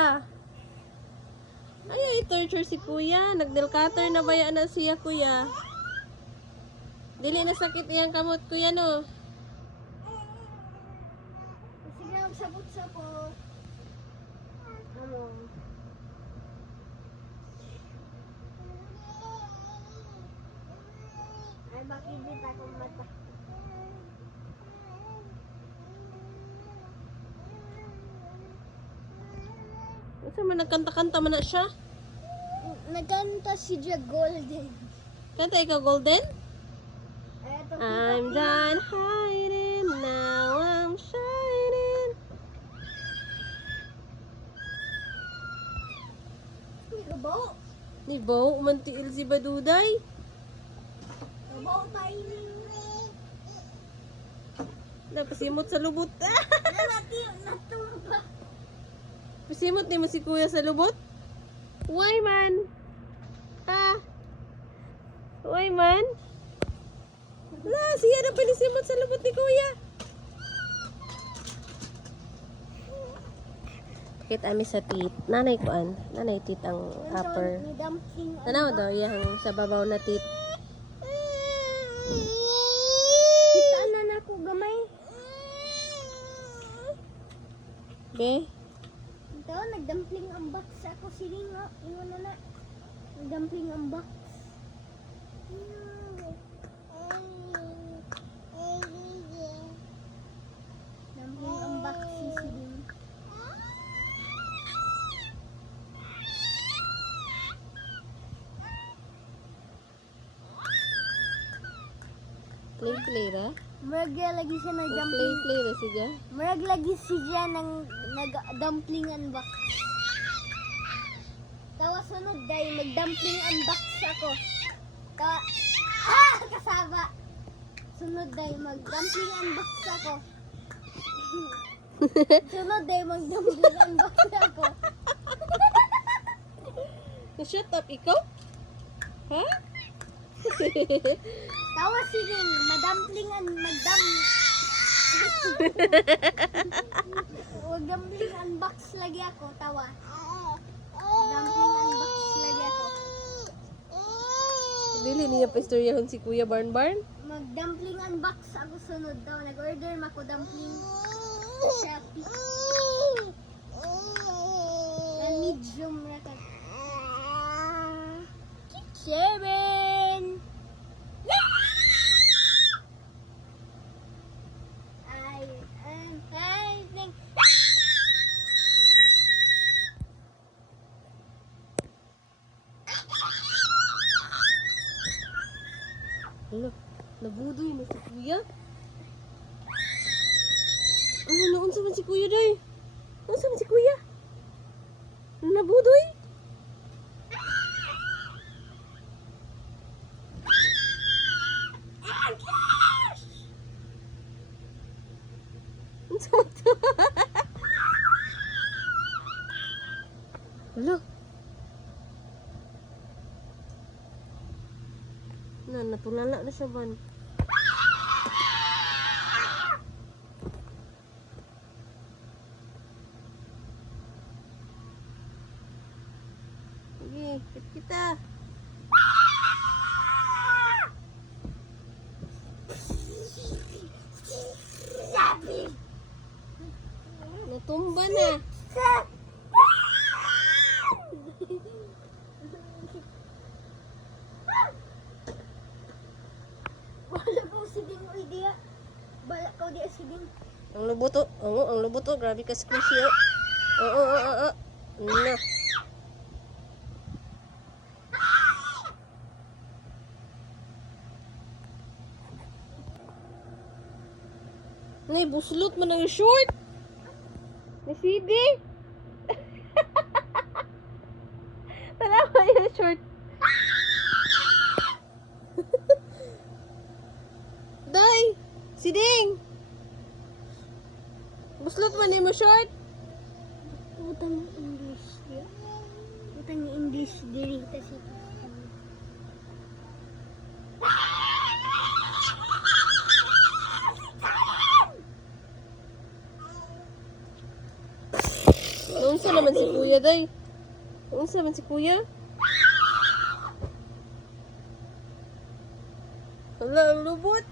kuya. Ay, i-torture si kuya. Nag-nail cutter na ba yan na siya, kuya? Dili na sakit iyang kamot, kuya, no? Sige, magsabot-sabot. Ano? Ay, makikita akong mata. Isa man nagkanta-kanta man na siya. Nagkanta si Jia Golden. Kanta ikaw, Golden? Ay, ito, I'm done hiding, now I'm shining. Kabaw. Ni Bo, umantiil si Baduday. Kabaw tayo. Napasimot sa lubot. Natumba. Pasimot ni mo si kuya sa lubot? Why man? Ha? Why man? La, siya na pinisimot sa lubot ni kuya. Bakit ami sa tit? Nanay ko an. Nanay tit ang upper. May dumpling. Tanaw daw yung sa babaw na tit. Kita na na ko gamay. Be? Ito, nagdumpling ang box ako. Sige nga, ingon na na. Nagdumpling ang box. Dumpling ang box si Siling. Play ra? Murag lagi siya nag-dumpling. Play ra siya? Murag lagi siya ng nag-dumpling unbox. Tawa sunod dahil mag-dumpling unbox ako. Kasaba. Sunod dahil mag-dumpling unbox ako. Sunod dahil mag-dumpling unbox ako. Shut up, ikaw? Ha? Tawa siling mag-dumpling mag-dumpling unbox lagi ako. Tawa. Dumpling unbox lagi ako. Dili niya pa istoryahon si Kuya Barn. Mag-dumpling unbox ako sunod daw. Nag-order mako dumpling sa Shopee. Na medium record. 7! I think... Ano? Nabudoy na si Kuya? Ano? Naunsa man si Kuya day? Naunsa man si Kuya? Nabudoy? Unsa man to? Hala? Natulala na siya ban. Sige, kita. Natumba na. Wala ko siding o idea. Bala ko di siding. Ang lubuto. Oo, ang lubuto. Grabe ka squishy. Oo. Na. Nay, buslot man ang short. May CD. Tanawa yung short. Day! Siding! Buslot man yung short. Utang English dia. Utang English diri ta siya. Noon sa naman man si kuya, day? Unsa man si kuya? Hala, ang lubot.